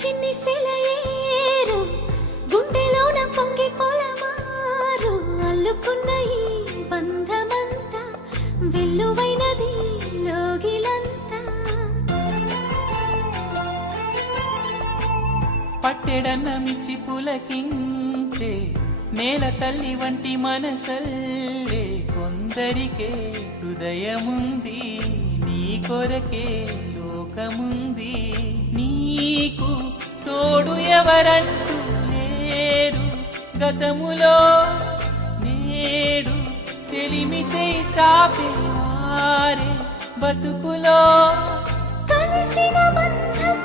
చిన్ని సెలయేరు గుండెలోన పొంగి పొలమారు అల్లుకున్న ఈ బంధమంతా వెల్లువైనది లోగిలంతా పట్టెడన్నమిచ్చి పులకించే నేల తల్లి వంటి మనసల్లే కొందరికే హృదయముంది నీ కొరకే లోకముంది నీకు తోడు ఎవరంటూ లేరు గతములో నేడు చెలిమి చేయి చాపేవారే బతుకులో కలిసిన బంధం